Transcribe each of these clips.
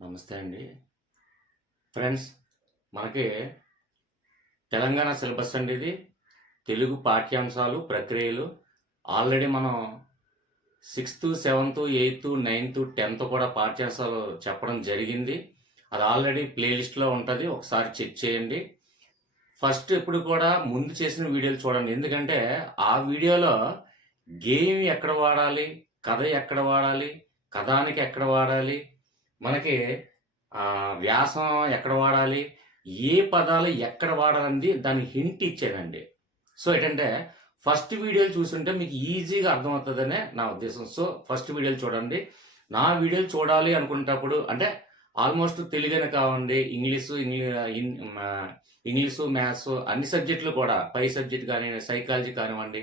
నమస్తే అండి. ఫ్రెండ్స్, మనకి తెలంగాణ సిలబస్ అండి ఇది. తెలుగు పాఠ్యాంశాలు, ప్రక్రియలు ఆల్రెడీ మనం 6థ్, 7థ్, 8థ్, 9థ్, 10థ్ కూడా పాఠ్యాంశాలు చెప్పడం జరిగింది. అది ఆల్రెడీ ప్లేలిస్ట్‌లో ఉంటది. ఒకసారి చెక్ చేయండి. ఫస్ట్ ఎప్పుడు కూడా ముందు చేసిన వీడియోలు చూడండి. ఎందుకంటే ఆ వీడియోలో గేయం ఎక్కడ వాడాలి, కథ ఎక్కడ వాడాలి, కథానికి ఎక్కడ వాడాలి, మనకి వ్యాసం ఎక్కడ వాడాలి, ఏ పదాలు ఎక్కడ వాడాలనేది దానికి హింట్ ఇచ్చానండి. సో ఏంటంటే ఫస్ట్ వీడియోలు చూసుంటే మీకు ఈజీగా అర్థమవుతుందనే నా ఉద్దేశం. సో ఫస్ట్ వీడియోలు చూడండి. నా వీడియోలు చూడాలి అనుకునేటప్పుడు అంటే ఆల్మోస్ట్ తెలుగనే కావండి, ఇంగ్లీషు, మ్యాథ్స్ అన్ని సబ్జెక్టులు కూడా, పై సబ్జెక్ట్ కానివ్వండి, సైకాలజీ కానివ్వండి,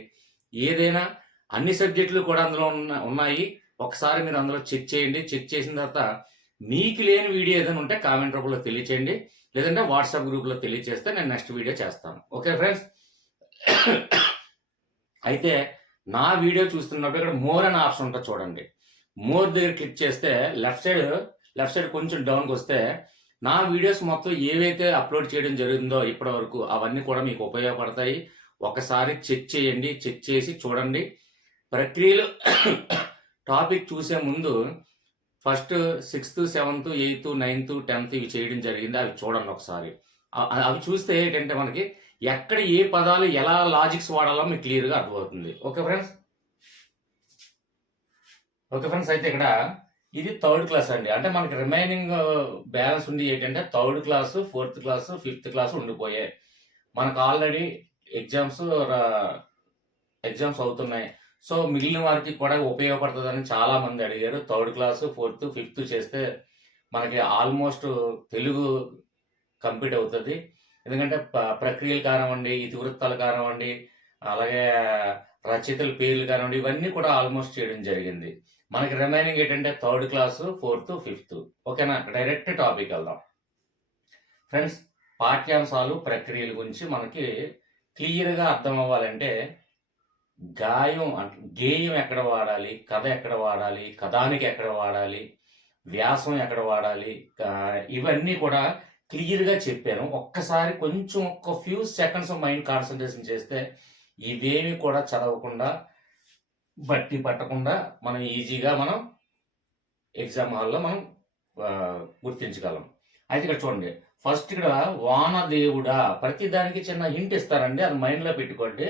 ఏదైనా అన్ని సబ్జెక్టులు కూడా అందులో ఉన్నాయి. ఒకసారి మీరు అందులో చెక్ చేయండి. చెక్ చేసిన తర్వాత మీకు లేని వీడియో ఏదైనా ఉంటే కామెంట్ రూపంలో తెలియచేయండి. లేదంటే వాట్సాప్ గ్రూప్లో తెలియచేస్తే నేను నెక్స్ట్ వీడియో చేస్తాను. Okay friends? అయితే నా వీడియో చూస్తున్నప్పుడు ఇక్కడ మోర్ అనే ఆప్షన్ ఉంటుంది చూడండి. మోర్ దగ్గర క్లిక్ చేస్తే లెఫ్ట్ సైడ్ కొంచెం డౌన్కి వస్తే నా వీడియోస్ మొత్తం ఏవైతే అప్లోడ్ చేయడం జరుగుతుందో ఇప్పటి వరకు అవన్నీ కూడా మీకు ఉపయోగపడతాయి. ఒకసారి చెక్ చేయండి. చెక్ చేసి చూడండి. ప్రక్రియలు టాపిక్ చూసే ముందు ఫస్ట్ 6థ్, 7థ్, 8థ్, 9థ్, 10థ్ ఇవి చేయడం జరిగింది. అవి చూడండి ఒకసారి. అవి చూస్తే ఏంటంటే మనకి ఎక్కడ ఏ పదాలు ఎలా లాజిక్స్ వాడాలో మీకు క్లియర్గా అర్థమవుతుంది. Okay friends? అయితే ఇక్కడ ఇది 3rd క్లాస్ అండి. అంటే మనకి రిమైనింగ్ బ్యాలెన్స్ ఉంది ఏంటంటే 3rd class, 4th class, 5th class ఉండిపోయాయి. మనకు ఆల్రెడీ ఎగ్జామ్స్ అవుతున్నాయి. సో మిగిలిన వారికి కూడా ఉపయోగపడుతుందని చాలా మంది అడిగారు. 3rd క్లాసు, 4th, 5th చేస్తే మనకి ఆల్మోస్ట్ తెలుగు కంప్లీట్ అవుతుంది. ఎందుకంటే ప్రక్రియలు కానివ్వండి, ఇతివృత్తాలు కానివ్వండి, అలాగే రచయితల పేర్లు కానివ్వండి, ఇవన్నీ కూడా ఆల్మోస్ట్ చేయడం జరిగింది. మనకి రిమైనింగ్ ఏంటంటే 3rd క్లాసు, 4th, 5th. ఓకేనా? డైరెక్ట్ టాపిక్ వెళ్దాం. ఫ్రెండ్స్, పాఠ్యాంశాలు, ప్రక్రియల గురించి మనకి క్లియర్గా అర్థం అవ్వాలంటే గేయం ఎక్కడ వాడాలి, కథ ఎక్కడ వాడాలి, కథానికి ఎక్కడ వాడాలి, వ్యాసం ఎక్కడ వాడాలి, ఇవన్నీ కూడా క్లియర్గా చెప్పాను. ఒక్కసారి కొంచెం ఒక ఫ్యూ సెకండ్స్ మైండ్ కాన్సన్ట్రేషన్ చేస్తే ఇవేమి కూడా చదవకుండా, బట్టి పట్టకుండా మనం ఈజీగా ఎగ్జామ్ హాల్లో మనం గుర్తించగలం. అయితే ఇక్కడ చూడండి. ఫస్ట్ ఇక్కడ వానదేవుడా, ప్రతి దానికి చిన్న హింట్ ఇస్తారండి. అది మైండ్లో పెట్టుకోండి.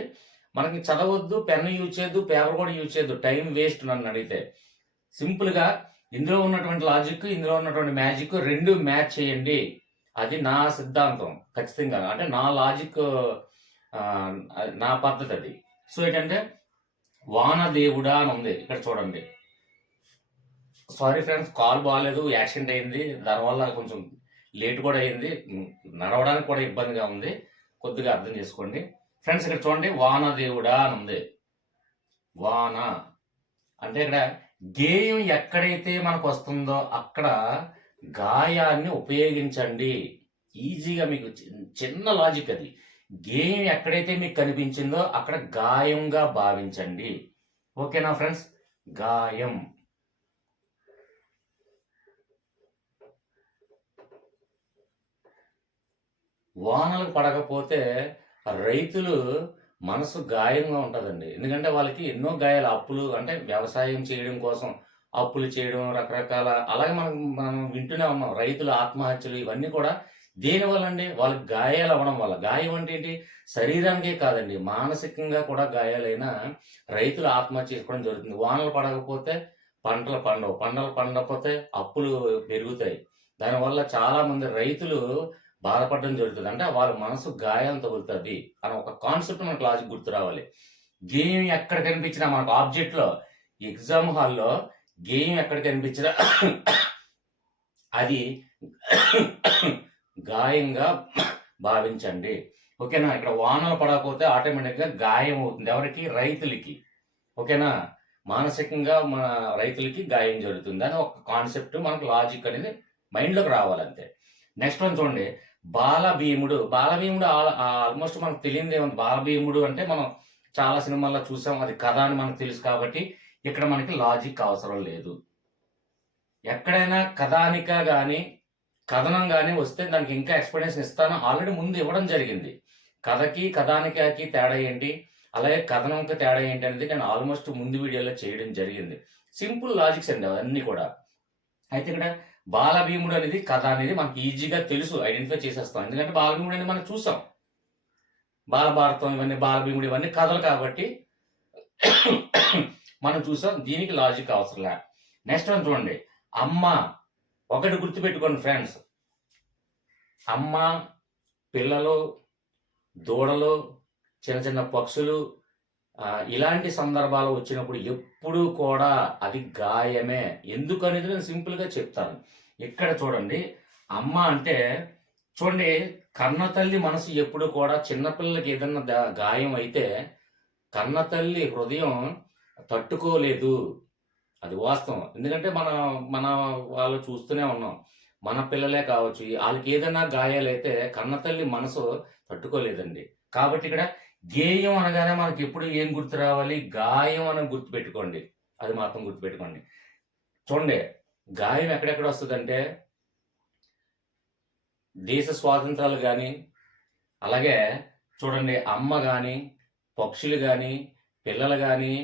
మనకి చదవద్దు, పెన్ను యూజ్ చేయొద్దు, పేపర్ కూడా యూజ్ చేయొద్దు. టైం వేస్ట్ నన్ను అడిగితే. సింపుల్గా ఇందులో ఉన్నటువంటి లాజిక్, ఇందులో ఉన్నటువంటి మ్యాజిక్ రెండు మ్యాచ్ చేయండి. అది నా సిద్ధాంతం. ఖచ్చితంగా అంటే నా లాజిక్, నా పద్ధతి అది. సో ఏంటంటే వానదేవుడా అని ఉంది ఇక్కడ చూడండి. సారీ ఫ్రెండ్స్, కాల్ బాగాలేదు, యాక్సిడెంట్ అయింది. దానివల్ల కొంచెం లేట్ కూడా అయింది. నడవడానికి కూడా ఇబ్బందిగా ఉంది. కొద్దిగా అర్థం చేసుకోండి ఫ్రెండ్స్. ఇక్కడ చూడండి, వానదేవుడా అని ఉంది. వాన అంటే ఇక్కడ గేయం ఎక్కడైతే మనకు వస్తుందో అక్కడ గాయాన్ని ఉపయోగించండి. ఈజీగా మీకు చిన్న లాజిక్ అది. గేయం ఎక్కడైతే మీకు కనిపించిందో అక్కడ గాయంగా భావించండి. ఓకేనా ఫ్రెండ్స్? గాయం. వానలు పడకపోతే రైతులు మనసు గాయంగా ఉంటుందండి. ఎందుకంటే వాళ్ళకి ఎన్నో గాయాలు, అప్పులు, అంటే వ్యవసాయం చేయడం కోసం అప్పులు చేయడం, రకరకాల, అలాగే మనం వింటూనే ఉన్నాం. రైతుల ఆత్మహత్యలు ఇవన్నీ కూడా దేనివల్ల అండి? వాళ్ళకి గాయాలు అవ్వడం వల్ల. గాయం అంటే ఏంటి? శరీరానికే కాదండి, మానసికంగా కూడా గాయాలైన రైతులు ఆత్మహత్య చేసుకోవడం జరుగుతుంది. వానలు పడకపోతే పంటలు పండవు, పంటలు పండకపోతే అప్పులు పెరుగుతాయి. దానివల్ల చాలా మంది రైతులు బాధపడడం జరుగుతుంది. అంటే వాళ్ళ మనసు గాయం తగులుతుంది అని ఒక కాన్సెప్ట్ మనకు లాజిక్ గుర్తు రావాలి. గేయం ఎక్కడ కనిపించినా మనకు ఆబ్జెక్ట్లో, ఎగ్జామ్ హాల్లో గేయం ఎక్కడ కనిపించినా అది గాయంగా భావించండి. ఓకేనా? ఇక్కడ వానలు పడకపోతే ఆటోమేటిక్గా గాయం అవుతుంది. ఎవరికి? రైతులకి. ఓకేనా? మానసికంగా మన రైతులకి గాయం జరుగుతుంది అని ఒక కాన్సెప్ట్, మనకు లాజిక్ అనేది మైండ్లోకి రావాలంతే. నెక్స్ట్ వన్ చూడండి, బాలభీముడు. బాలభీముడు ఆల్మోస్ట్ మనకు తెలియదు ఏముంది. బాలభీముడు అంటే మనం చాలా సినిమాల్లో చూసాం. అది కథ అని మనకు తెలుసు కాబట్టి ఇక్కడ మనకి లాజిక్ అవసరం లేదు. ఎక్కడైనా కథానిక కానీ కథనం కానీ వస్తే దానికి ఇంకా ఎక్స్ప్లెనేషన్ ఇస్తాను, ఆల్రెడీ ముందు ఇవ్వడం జరిగింది. కథకి కథానికకి తేడా ఏంటి, అలాగే కథనంకి తేడా ఏంటి అనేది నేను ఆల్మోస్ట్ ముందు వీడియోలో చేయడం జరిగింది. సింపుల్ లాజిక్స్ అండి అవన్నీ కూడా. అయితే ఇక్కడ బాలభీముడు అనేది కథ అనేది మనకి ఈజీగా తెలుసు, ఐడెంటిఫై చేసేస్తాం. ఎందుకంటే బాలభీముడు అనేది మనం చూసాం, బాలభారతం ఇవన్నీ, బాలభీముడు ఇవన్నీ కథలు కాబట్టి మనం చూసాం. దీనికి లాజిక్ అవసరంలే. నెక్స్ట్ వన్ చూడండి, అమ్మ. ఒకటి గుర్తుపెట్టుకోండి ఫ్రెండ్స్, అమ్మ, పిల్లలు, దూడలు, చిన్న చిన్న పక్షులు, ఇలాంటి సందర్భాలు వచ్చినప్పుడు ఎప్పుడు కూడా అది గాయమే. ఎందుకనేది నేను సింపుల్గా చెప్తాను. ఇక్కడ చూడండి, అమ్మ అంటే చూడండి, కన్నతల్లి మనసు ఎప్పుడు కూడా చిన్నపిల్లలకి ఏదన్నా గాయం అయితే కన్నతల్లి హృదయం తట్టుకోలేదు. అది వాస్తవం. ఎందుకంటే మన మన వాళ్ళు చూస్తూనే ఉన్నాం. మన పిల్లలే కావచ్చు, వాళ్ళకి ఏదైనా గాయాలైతే కన్నతల్లి మనసు తట్టుకోలేదండి. కాబట్టి ఇక్కడ గేయం అనగానే మనకి ఎప్పుడు ఏం గుర్తు రావాలి, గాయం అని గుర్తుపెట్టుకోండి. అది మాత్రం గుర్తుపెట్టుకోండి. చూడండి, గాయం ఎక్కడెక్కడ వస్తుందంటే దేశ స్వాతంత్రాలు కానీ, అలాగే చూడండి అమ్మ కానీ, పక్షులు కానీ, పిల్లలు కానీ,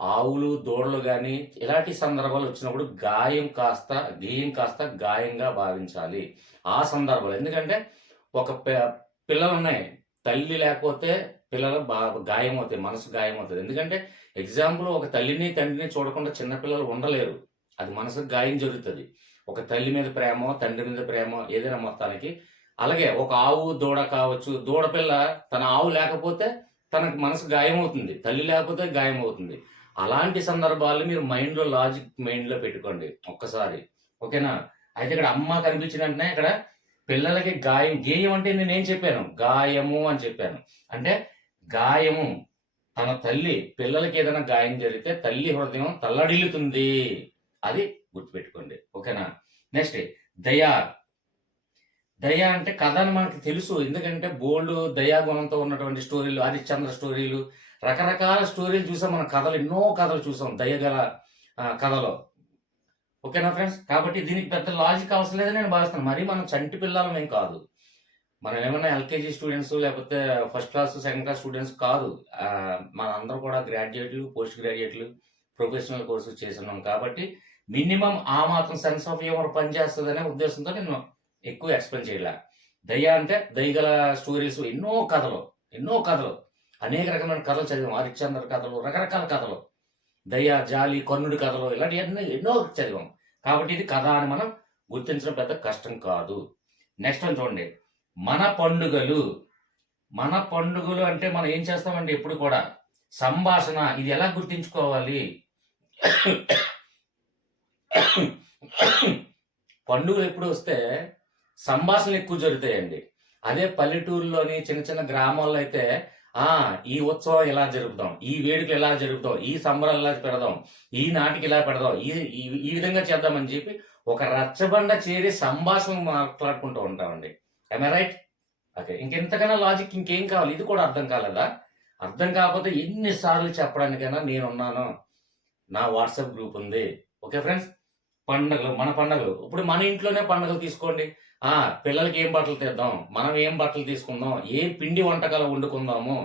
ఆవులు, దూడలు కానీ, ఇలాంటి సందర్భాలు వచ్చినప్పుడు గేయం కాస్త గాయంగా భావించాలి ఆ సందర్భాలు. ఎందుకంటే ఒక పిల్లలు ఉన్నాయి, తల్లి లేకపోతే పిల్లలు గాయం అవుతాయి, మనసు గాయం అవుతుంది. ఎందుకంటే ఎగ్జాంపుల్, ఒక తల్లిని తండ్రిని చూడకుండా చిన్నపిల్లలు ఉండలేరు, అది మనసుకు గాయం జరుగుతుంది. ఒక తల్లి మీద ప్రేమ, తండ్రి మీద ప్రేమ, ఏదైనా మొత్తానికి. అలాగే ఒక ఆవు, దూడ కావచ్చు, దూడపిల్ల తన ఆవు లేకపోతే తనకు మనసు గాయం అవుతుంది, తల్లి లేకపోతే గాయం అవుతుంది. అలాంటి సందర్భాలు మీరు మైండ్లో పెట్టుకోండి ఒక్కసారి, ఓకేనా? అయితే ఇక్కడ అమ్మ కనిపించిన వెంటనే ఇక్కడ పిల్లలకి గేయం అంటే నేనేం చెప్పాను, గాయము అని చెప్పాను. అంటే గాయము, తన తల్లి పిల్లలకి ఏదైనా గాయం జరిగితే తల్లి హృదయం తల్లడిల్లుతుంది, అది గుర్తుపెట్టుకోండి, ఓకేనా? నెక్స్ట్ దయా. దయ అంటే కథ అని మనకి తెలుసు, ఎందుకంటే బోల్డ్ దయాగుణంతో ఉన్నటువంటి స్టోరీలు, హరిశ్చంద్ర స్టోరీలు, రకరకాల స్టోరీలు చూసాం మన కథలు, ఎన్నో కథలు చూసాం దయగల కథలో, ఓకేనా ఫ్రెండ్స్? కాబట్టి దీనికి పెద్ద లాజిక్ అవసరం లేదని నేను భావిస్తాను. మరి మనం చంటి పిల్లలం ఏం కాదు, మనం ఏమైనా ఎల్కేజీ స్టూడెంట్స్ లేకపోతే first class second class students కాదు. మన అందరూ కూడా గ్రాడ్యుయేట్లు, పోస్ట్ గ్రాడ్యుయేట్లు, ప్రొఫెషనల్ కోర్సు చేస్తున్నాం. కాబట్టి మినిమం ఆ మాత్రం సెన్స్ ఆఫ్ హ్యూమర్ పనిచేస్తుందనే ఉద్దేశంతో నేను ఎక్కువ ఎక్స్ప్లెయిన్ చేయలే. దయ అంటే దయగల స్టోరీస్, ఎన్నో కథలు, అనేక రకమైన కథలు చదివాం. హరిశ్చంద్ర కథలు, రకరకాల కథలు, దయ, జాలి, కర్ణుడి కథలు, ఇలాంటివన్నీ ఎన్నో చదివాం. కాబట్టి ఇది కథ అని మనం గుర్తించడం పెద్ద కష్టం కాదు. నెక్స్ట్ అని చూడండి, మన పండుగలు. మన పండుగలు అంటే మనం ఏం చేస్తామండి ఎప్పుడు కూడా సంభాషణ. ఇది ఎలా గుర్తించుకోవాలి, పండుగలు ఎప్పుడు వస్తే సంభాషణలు ఎక్కువ జరుగుతాయండి. అదే పల్లెటూరులోని చిన్న చిన్న గ్రామాల్లో అయితే ఈ ఉత్సవం ఇలా జరుపుదాం, ఈ వేడుకలు ఎలా జరుపుదాం, ఈ సంబరాలు ఇలా పెడదాం, ఈ నాటికి ఇలా పెడదాం, ఈ విధంగా చేద్దామని చెప్పి ఒక రచ్చబండ చేరి సంభాషణ మాట్లాడుకుంటూ ఉంటామండి. I right? ఓకే, ఇంకెంతకన్నా లాజిక్ ఇంకేం కావాలి? ఇది కూడా అర్థం కాలేదా? అర్థం కాకపోతే ఎన్నిసార్లు చెప్పడానికైనా నేనున్నాను, నా వాట్సాప్ గ్రూప్ ఉంది. Okay friends? పండుగలు, మన పండుగలు, ఇప్పుడు మన ఇంట్లోనే పండుగలు తీసుకోండి. పిల్లలకి ఏం బట్టలు తెద్దాం, మనం ఏం బట్టలు తీసుకుందాం, ఏ పిండి వంటకాలు వండుకుందాము,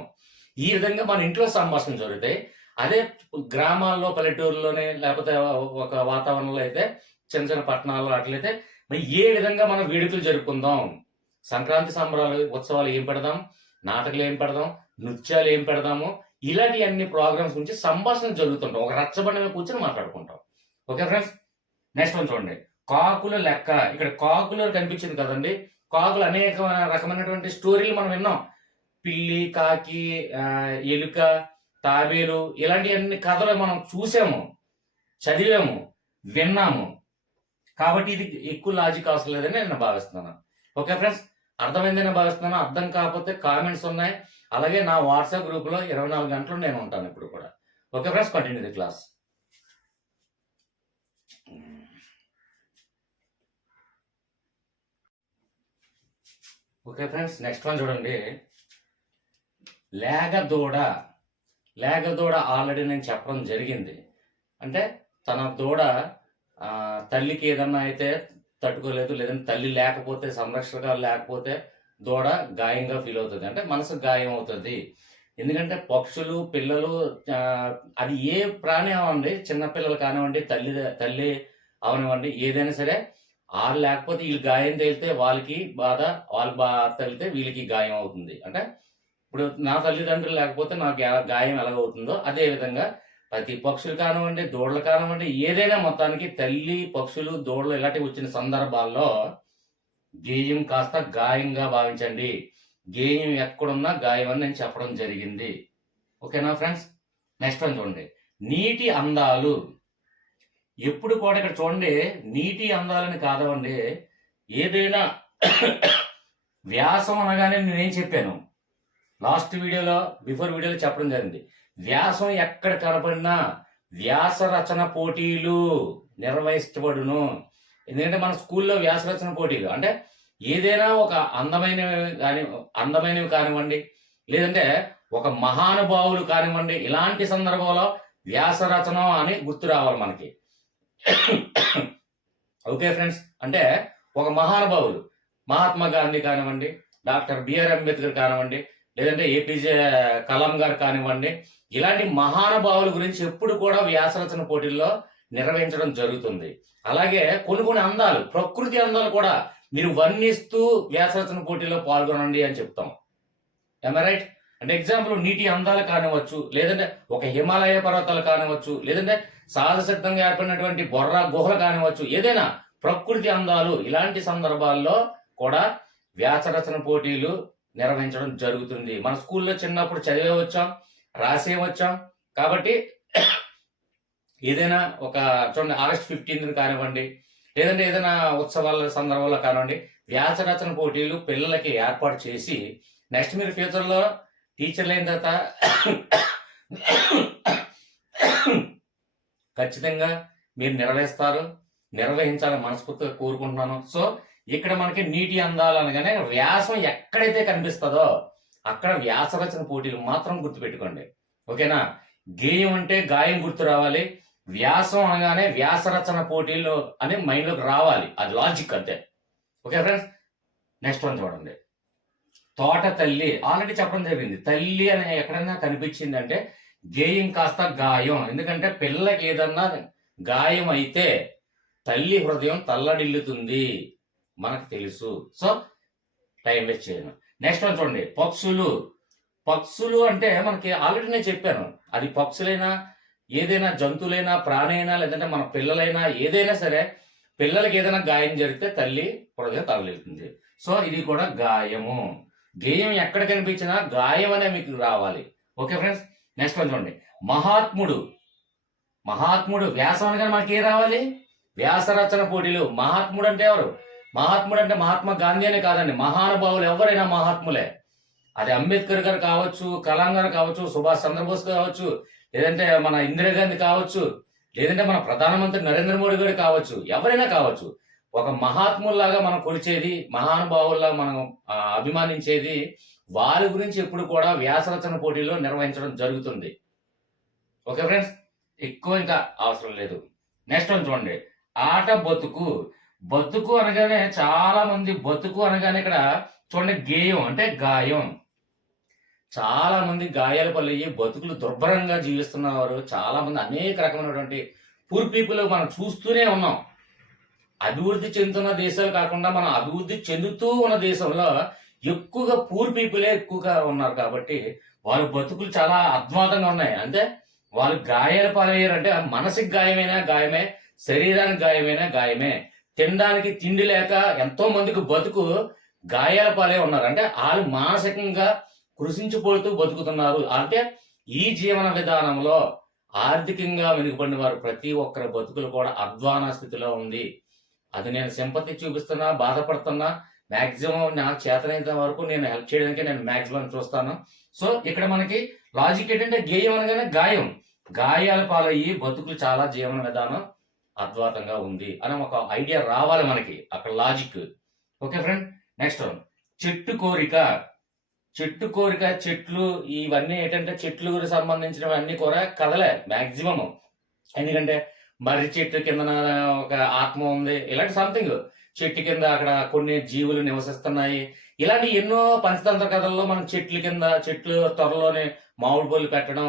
ఈ విధంగా మన ఇంట్లో సంభాషణ జరుగుతాయి. అదే గ్రామాల్లో, పల్లెటూరులోనే, లేకపోతే ఒక వాతావరణంలో అయితే, చిన్న చిన్న పట్టణాల్లో అట్లయితే మరి ఏ విధంగా మనం వేడుకలు జరుపుకుందాం, సంక్రాంతి సంబరాలు, ఉత్సవాలు ఏం పెడదాం, నాటకాలు ఏం పెడదాం, నృత్యాలు ఏం పెడదాము, ఇలాంటి అన్ని ప్రోగ్రామ్స్ గురించి సంభాషణ జరుగుతుంటాం, ఒక రచ్చబండ మీద కూర్చొని మాట్లాడుకుంటాం. Okay friends? నెక్స్ట్ వన్ చూడండి, కాకుల లెక్క. ఇక్కడ కాకులు కనిపించింది కదండి, కాకులు అనేక రకమైనటువంటి స్టోరీలు మనం విన్నాం. పిల్లి, కాకి, ఎలుక, తాబేలు, ఇలాంటి అన్ని కథలు మనం చూసాము, చదివాము, విన్నాము. కాబట్టి ఇది ఎక్కువ లాజిక్ అవసరం లేదని నేను భావిస్తున్నాను. Okay friends? అర్థమైందని భావిస్తున్నాను. అర్థం కాకపోతే కామెంట్స్ ఉన్నాయి. అలాగే నా వాట్సాప్ గ్రూప్లో 24 గంటలు నేను ఉంటాను ఇప్పుడు కూడా. Okay friends? Continue the class. Okay friends, next one చూడండి, లేగదూడ. లేగదూడ ఆల్రెడీ నేను చెప్పడం జరిగింది. అంటే తన దూడ తల్లికి ఏదన్నా అయితే తట్టుకోలేదు, లేదంటే తల్లి లేకపోతే, సంరక్షక లేకపోతే దూడ గాయంగా ఫీల్ అవుతుంది, అంటే మనసు గాయం అవుతుంది. ఎందుకంటే పక్షులు, పిల్లలు, అది ఏ ప్రాణి అవ్వండి, చిన్నపిల్లలు కానివ్వండి, తల్లి అవనివ్వండి, ఏదైనా సరే ఆళ్ళు లేకపోతే వీళ్ళు గాయం తగిలితే వాళ్ళకి బాధ, వాళ్ళకి తగిలితే వీళ్ళకి గాయం అవుతుంది. అంటే ఇప్పుడు నా తల్లిదండ్రులు లేకపోతే నాకు గాయం ఎలాగవుతుందో అదే విధంగా ప్రతి పక్షులు కానివ్వండి, దూడలు కానివ్వండి, ఏదైనా మొత్తానికి తల్లి, పక్షులు, దూడలు ఇలాంటివి వచ్చిన సందర్భాల్లో గేయం కాస్త గాయంగా భావించండి. గేయం ఎక్కడున్నా గాయం అని నేను చెప్పడం జరిగింది. ఓకేనా ఫ్రెండ్స్? నెక్స్ట్ వన్ చూడండి. నీటి అందాలు. ఎప్పుడు కూడా ఇక్కడ చూడండి, నీటి అందాలని కాదవండి, ఏదైనా వ్యాసం అనగానే నేనేం చెప్పాను లాస్ట్ వీడియోలో, బిఫోర్ వీడియోలో చెప్పడం జరిగింది. వ్యాసం ఎక్కడ కనపడినా వ్యాస రచన పోటీలు నిర్వహించబడును. ఎందుకంటే మన స్కూల్లో వ్యాస రచన పోటీలు అంటే ఏదైనా ఒక అందమైనవి కానివ్వండి, లేదంటే ఒక మహానుభావులు కానివ్వండి, ఇలాంటి సందర్భంలో వ్యాస రచన అని గుర్తు రావాలి మనకి. ఓకే ఫ్రెండ్స్, అంటే ఒక మహానుభావులు, మహాత్మా గాంధీ కానివ్వండి, డాక్టర్ బిఆర్ అంబేద్కర్ కానివ్వండి, లేదంటే ఏపీజే కలాం గారు కానివ్వండి, ఇలాంటి మహానుభావుల గురించి ఎప్పుడు కూడా వ్యాసరచన పోటీల్లో నిర్వహించడం జరుగుతుంది. అలాగే కొన్ని అందాలు, ప్రకృతి అందాలు కూడా మీరు వర్ణిస్తూ వ్యాసరచన పోటీలో పాల్గొనండి అని చెప్తాం. రైట్? అంటే ఎగ్జాంపుల్ నీటి అందాలు కానివ్వచ్చు, లేదంటే ఒక హిమాలయ పర్వతాలు కానివ్వచ్చు, లేదంటే సహజ సిద్ధంగా ఏర్పడినటువంటి బొర్రా గుహలు కానివ్వచ్చు, ఏదైనా ప్రకృతి అందాలు, ఇలాంటి సందర్భాల్లో కూడా వ్యాసరచన పోటీలు నిర్వహించడం జరుగుతుంది. మన స్కూల్లో చిన్నప్పుడు చదివే వచ్చాం, రాసే వచ్చాం కాబట్టి ఏదైనా ఒక చూడండి, ఆగస్ట్ 15 కానివ్వండి, లేదంటే ఏదైనా ఉత్సవాల సందర్భంలో కానివ్వండి, వ్యాసరచన పోటీలు పిల్లలకి ఏర్పాటు చేసి నెక్స్ట్ మీరు ఫ్యూచర్లో టీచర్లు అయిన తర్వాత ఖచ్చితంగా మీరు నిర్వహించాలని మనస్ఫూర్తిగా కోరుకుంటున్నాను. సో ఇక్కడ మనకి నీటి అందాలు అనగానే వ్యాసం ఎక్కడైతే కనిపిస్తుందో అక్కడ వ్యాసరచన పోటీలు మాత్రం గుర్తుపెట్టుకోండి. ఓకేనా? గేయం అంటే గాయం గుర్తు రావాలి, వ్యాసం అనగానే వ్యాసరచన పోటీలు అని మైండ్లోకి రావాలి, అది లాజిక్ అంతే. ఓకే ఫ్రెండ్స్, నెక్స్ట్ వన్ చూడండి. తోట తల్లి ఆల్రెడీ చెప్పడం జరిగింది. తల్లి అని ఎక్కడైనా కనిపించిందంటే గేయం కాస్త గాయం. ఎందుకంటే పిల్లలకి ఏదన్నా గాయం అయితే తల్లి హృదయం తల్లడిల్లుతుంది, మనకు తెలుసు. సో టైం వేస్ట్ చేయను. నెక్స్ట్ వన్ చూడండి. పక్షులు అంటే మనకి ఆల్రెడీ నేను చెప్పాను, అది పక్షులైనా, ఏదైనా జంతువులైనా, ప్రాణైనా, లేదంటే మన పిల్లలైనా, ఏదైనా సరే పిల్లలకి ఏదైనా గాయం జరిగితే తల్లి హృదయం తల్లడిల్లుతుంది. సో ఇది కూడా గాయము. గేయం ఎక్కడ కనిపించినా గాయం అనే మీకు రావాలి. ఓకే ఫ్రెండ్స్, నెక్స్ట్ వన్ చూడండి. మహాత్ముడు వ్యాసం అనగానే మనకి ఏ రావాలి? వ్యాసరచన పోటీలు. మహాత్ముడు అంటే ఎవరు? మహాత్ముడు అంటే మహాత్మా గాంధీ అనే కాదండి, మహానుభావులు ఎవరైనా మహాత్ములే. అది అంబేద్కర్ గారు కావచ్చు, కలాం గారు కావచ్చు, సుభాష్ చంద్రబోస్ కావచ్చు, లేదంటే మన ఇందిరాగాంధీ కావచ్చు, లేదంటే మన ప్రధానమంత్రి నరేంద్ర మోడీ గారు కావచ్చు, ఎవరైనా కావచ్చు. ఒక మహాత్ముల్లాగా మనం కొలిచేది, మహానుభావుల్లాగా మనం అభిమానించేది వారి గురించి ఎప్పుడు కూడా వ్యాసరచన పోటీల్లో నిర్వహించడం జరుగుతుంది. ఓకే ఫ్రెండ్స్, ఎక్కువ ఇంకా అవసరం లేదు. నెక్స్ట్ వన్ చూడండి. ఆట బతుకు అనగానే చాలా మంది బతుకు అనగానే ఇక్కడ చూడండి గేయం అంటే గాయం. చాలా మంది గాయాల పాలయ్యి బతుకులు దుర్భరంగా జీవిస్తున్నవారు చాలా మంది, అనేక రకమైనటువంటి పూర్ పీపుల్ మనం చూస్తూనే ఉన్నాం. అభివృద్ధి చెందుతున్న దేశాలు కాకుండా మనం అభివృద్ధి చెందుతూ ఉన్న దేశంలో ఎక్కువగా పూర్ పీపులే ఎక్కువగా ఉన్నారు. కాబట్టి వాళ్ళ బతుకులు చాలా అద్భుతంగా ఉన్నాయి. అంటే వాళ్ళు గాయాల పాలయ్యారంటే మనసికి గాయమైనా గాయమే, శరీరానికి గాయమైనా గాయమే. తినడానికి తిండి లేక ఎంతో మందికి బతుకు గాయాల పాలే ఉన్నారు. అంటే వాళ్ళు మానసికంగా కృషించిపోతూ బతుకుతున్నారు. అంటే ఈ జీవన విధానంలో ఆర్థికంగా వెనుకబడిన వారు ప్రతి ఒక్కరి బతుకులు కూడా అధ్వాన స్థితిలో ఉంది. అది నేను సింపతి చూపిస్తున్నా, బాధపడుతున్నా, మాక్సిమం నా చేతనైనంత వరకు నేను హెల్ప్ చేయడానికి నేను మాక్సిమం చూస్తాను. సో ఇక్కడ మనకి లాజిక్ ఏంటంటే గేయం అనగానే గాయాల పాలయ్యి బతుకులు చాలా జీవన విధానం అద్భుతంగా ఉంది అని ఒక ఐడియా రావాలి మనకి, అక్కడ లాజిక్. ఓకే ఫ్రెండ్, నెక్స్ట్ చెట్టు కోరిక. చెట్లు ఇవన్నీ ఏంటంటే చెట్లు సంబంధించినవన్నీ కూడా కథలే మాక్సిమం. ఎందుకంటే మర్రి చెట్టు కింద ఒక ఆత్మ ఉంది, ఇలాంటి సంథింగ్ చెట్టు కింద అక్కడ కొన్ని జీవులు నివసిస్తున్నాయి. ఇలాంటి ఎన్నో పంచతంత్ర కథల్లో మనం చెట్ల కింద చెట్లు త్వరలోనే మామిడి పళ్ళు పెట్టడం,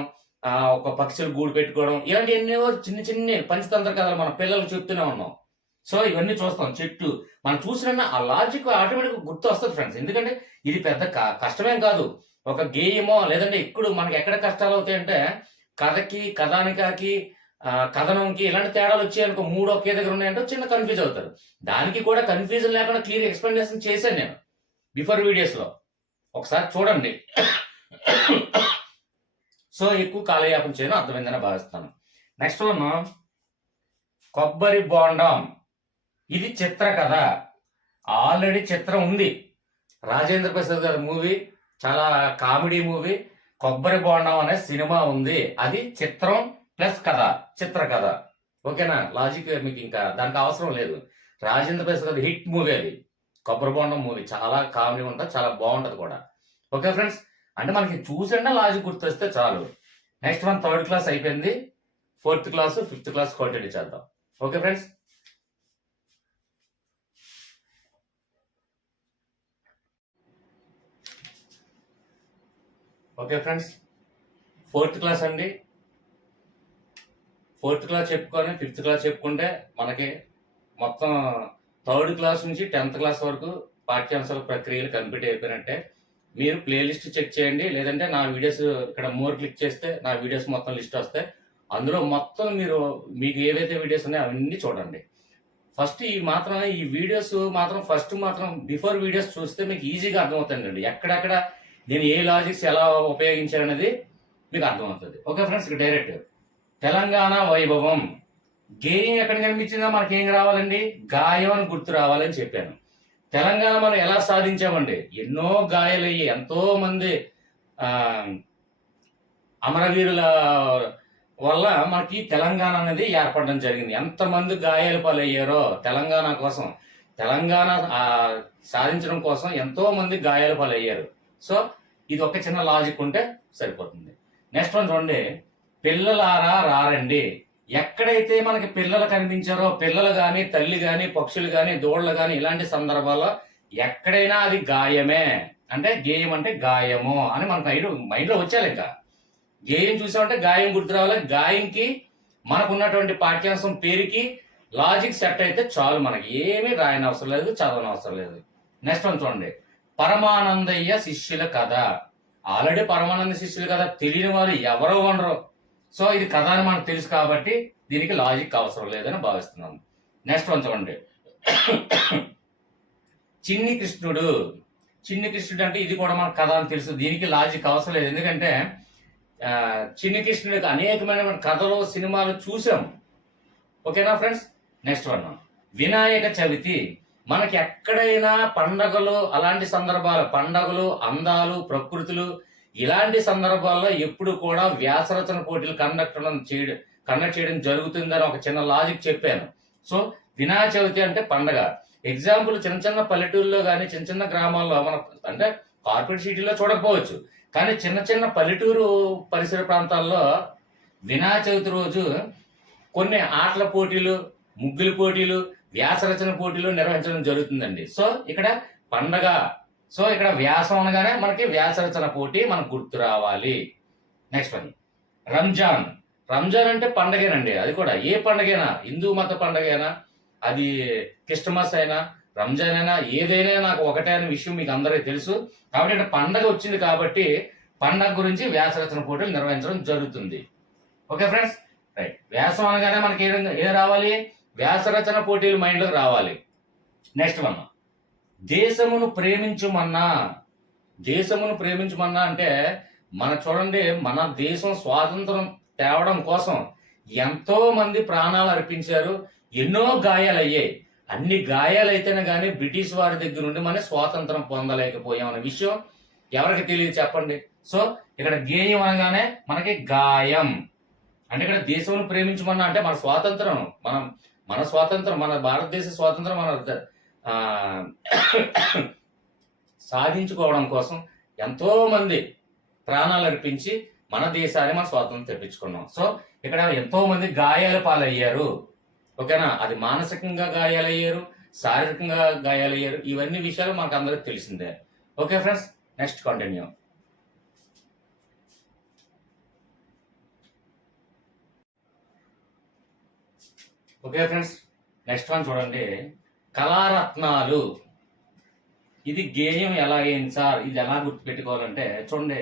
ఒక పక్షులు గూడు పెట్టుకోవడం, ఇలాంటి ఎన్నో చిన్న చిన్ని పంచతంత్ర కథలు మన పిల్లలకు చెప్తూనే ఉన్నాం. సో ఇవన్నీ చూస్తాం. చెట్టు మనం చూసిన ఆ లాజిక్ ఆటోమేటిక్గా గుర్తు వస్తుంది ఫ్రెండ్స్. ఎందుకంటే ఇది పెద్ద కష్టమేం కాదు. ఒక గేయమో లేదంటే ఇప్పుడు మనకి ఎక్కడ కష్టాలు అవుతాయంటే కథకి, కథానికాకి, కథనంకి ఇలాంటి తేడాలు వచ్చాయనుకో, మూడు ఒకే దగ్గర ఉన్నాయంటే చిన్న కన్ఫ్యూజ్ అవుతారు. దానికి కూడా కన్ఫ్యూజన్ లేకుండా క్లియర్ ఎక్స్ప్లెనేషన్ చేశాను నేను బిఫోర్ వీడియోస్లో, ఒకసారి చూడండి. సో ఎక్కువ కాలయాపన చేయను, అర్థమైందని భావిస్తాను. నెక్స్ట్ వన్ కొబ్బరి బోండం. ఇది చిత్ర కథ, ఆల్రెడీ చిత్రం ఉంది. రాజేంద్ర ప్రసాద్ గారి మూవీ, చాలా కామెడీ మూవీ. కొబ్బరి బోండం అనే సినిమా ఉంది, అది చిత్రం ప్లస్ కథ, చిత్ర కథ. ఓకేనా? లాజిక్ మీకు ఇంకా దానికి అవసరం లేదు. రాజేంద్ర ప్రసాద్ గారి హిట్ మూవీ అది, కొబ్బరి బోండం మూవీ. చాలా కామెడీ ఉంటుంది, చాలా బాగుంటుంది కూడా. ఓకే ఫ్రెండ్స్, అంటే మనకి చూసండి లాజిక్ గుర్తొస్తే చాలు. నెక్స్ట్ వన్ 3rd క్లాస్ అయిపోయింది, 4th class 5th class continue చేద్దాం. Okay friends, okay friends 4th class అండి. 4th క్లాస్ చెప్పుకొని 5th క్లాస్ చెప్పుకుంటే మనకి మొత్తం 3rd క్లాస్ నుంచి 10th క్లాస్ వరకు పాఠ్యాంశాల ప్రక్రియలు కంప్లీట్ అయిపోయినట్టే. మీరు ప్లేలిస్ట్ చెక్ చేయండి, లేదంటే నా వీడియోస్ ఇక్కడ మోర్ క్లిక్ చేస్తే నా వీడియోస్ మొత్తం లిస్ట్ వస్తాయి. అందులో మొత్తం మీకు ఏవైతే వీడియోస్ ఉన్నాయో అవన్నీ చూడండి. ఫస్ట్ ఈ వీడియోస్ మాత్రం ఫస్ట్ మాత్రం బిఫోర్ వీడియోస్ చూస్తే మీకు ఈజీగా అర్థమవుతుందండి. ఎక్కడెక్కడ నేను ఏ లాజిక్స్ ఎలా ఉపయోగించాననేది మీకు అర్థమవుతుంది. ఓకే ఫ్రెండ్స్, ఇక డైరెక్ట్ తెలంగాణ వైభవం. గేయం ఎక్కడ కనిపించిందో మనకేం రావాలండి? గాయం అని గుర్తు రావాలని చెప్పాను. తెలంగాణ మనం ఎలా సాధించామండి? ఎన్నో గాయాలయ్యి, ఎంతో మంది అమరవీరుల వల్ల మనకి తెలంగాణ అనేది ఏర్పడడం జరిగింది. ఎంతమంది గాయాల పాలయ్యారో తెలంగాణ కోసం, తెలంగాణ సాధించడం కోసం ఎంతో మంది గాయాల పాలయ్యారు. సో ఇది ఒక చిన్న లాజిక్ ఉంటే సరిపోతుంది. నెక్స్ట్ వన్ చూడండి, పిల్లలారా రారండి. ఎక్కడైతే మనకి పిల్లలు కనిపించారో, పిల్లలు కానీ, తల్లి కానీ, పక్షులు కానీ, దూడలు కానీ, ఇలాంటి సందర్భాల్లో ఎక్కడైనా అది గాయమే. అంటే గేయం అంటే గాయము అని మనకు మైండ్లో వచ్చాలి. ఇంకా గేయం చూసామంటే గాయం గుర్తు రావాలి. గాయంకి మనకు ఉన్నటువంటి పాఠ్యాంశం పేరుకి లాజిక్ సెట్ అయితే చాలు, మనకి ఏమీ రాయని అవసరం లేదు, చదవని అవసరం లేదు. నెక్స్ట్ వన్ చూడండి, పరమానందయ్య శిష్యుల కథ. ఆల్రెడీ పరమానంద శిష్యుల కథ తెలియని వారు ఎవరో ఉండరు. సో ఇది కథ అని మనకు తెలుసు కాబట్టి దీనికి లాజిక్ అవసరం లేదని భావిస్తున్నాము. నెక్స్ట్ వన్ చూడండి, చిన్ని కృష్ణుడు. చిన్ని కృష్ణుడు అంటే ఇది కూడా మనకు కథ అని తెలుసు, దీనికి లాజిక్ అవసరం లేదు. ఎందుకంటే చిన్ని కృష్ణుడికి అనేకమైన కథలు, సినిమాలు చూసాం. ఓకేనా friends? Next one Vinayaka Chavithi. మనకి ఎక్కడైనా పండగలు, అలాంటి సందర్భాలు, పండగలు, అందాలు, ప్రకృతులు, ఇలాంటి సందర్భాల్లో ఎప్పుడు కూడా వ్యాసరచన పోటీలు కండక్ట్ చేయడం జరుగుతుందని ఒక చిన్న లాజిక్ చెప్పాను. సో వినాయక చవితి అంటే పండగ. ఎగ్జాంపుల్ చిన్న చిన్న పల్లెటూరులో కానీ, చిన్న చిన్న గ్రామాల్లో, మన అంటే కార్పొరేట్ సిటీలో చూడకపోవచ్చు, కానీ చిన్న చిన్న పల్లెటూరు పరిసర ప్రాంతాల్లో వినాయక చవితి రోజు కొన్ని ఆటల పోటీలు, ముగ్గుల పోటీలు, వ్యాసరచన పోటీలు నిర్వహించడం జరుగుతుందండి. సో ఇక్కడ పండగ, సో ఇక్కడ వ్యాసం అనగానే మనకి వ్యాసరచన పోటీ మనకు గుర్తు రావాలి. Next one Ramzan. రంజాన్ అంటే పండగేనండి. అది కూడా ఏ పండగైనా, హిందూ మత పండగైనా, అది క్రిస్టమస్ అయినా, రంజాన్ అయినా, ఏదైనా నాకు ఒకటే అనే విషయం మీకు అందరికీ తెలుసు. కాబట్టి ఇక్కడ పండగ వచ్చింది కాబట్టి పండగ గురించి వ్యాసరచన పోటీలు నిర్వహించడం జరుగుతుంది. Okay friends, right. వ్యాసం అనగానే మనకి ఏం రావాలి? వ్యాసరచన పోటీలు మైండ్లోకి రావాలి. నెక్స్ట్ వన్ దేశమును ప్రేమించుమన్నా. దేశమును ప్రేమించుమన్నా అంటే చూడండి, మన దేశం స్వాతంత్రం తేవడం కోసం ఎంతో మంది ప్రాణాలు అర్పించారు, ఎన్నో గాయాలు అయ్యాయి. అన్ని గాయాలు అయితేనే కానీ బ్రిటిష్ వారి దగ్గర నుండి మనం స్వాతంత్రం పొందలేకపోయామనే విషయం ఎవరికి తెలియదు చెప్పండి. సో ఇక్కడ గేయం అనగానే మనకి గాయం అంటే ఇక్కడ దేశమును ప్రేమించమన్నా అంటే మన స్వాతంత్రం, మన స్వాతంత్రం, మన భారతదేశ స్వాతంత్రం మన సాధించుకోవడం కోసం ఎంతో మంది ప్రాణాలు అర్పించి మన దేశాన్ని మన స్వాతంత్రం తెప్పించుకున్నాం. సో ఇక్కడ ఎంతో మంది గాయాల పాలయ్యారు. ఓకేనా? అది మానసికంగా గాయాలయ్యారు, శారీరకంగా గాయాలయ్యారు. ఇవన్నీ విషయాలు మనకు అందరికి తెలిసిందే. Okay friends, next continue. Okay friends, next one చూడండి. కళారత్నాలు. ఇది గేయం ఎలా అయింది సార్, ఇది ఎలా గుర్తుపెట్టుకోవాలంటే చూడండి,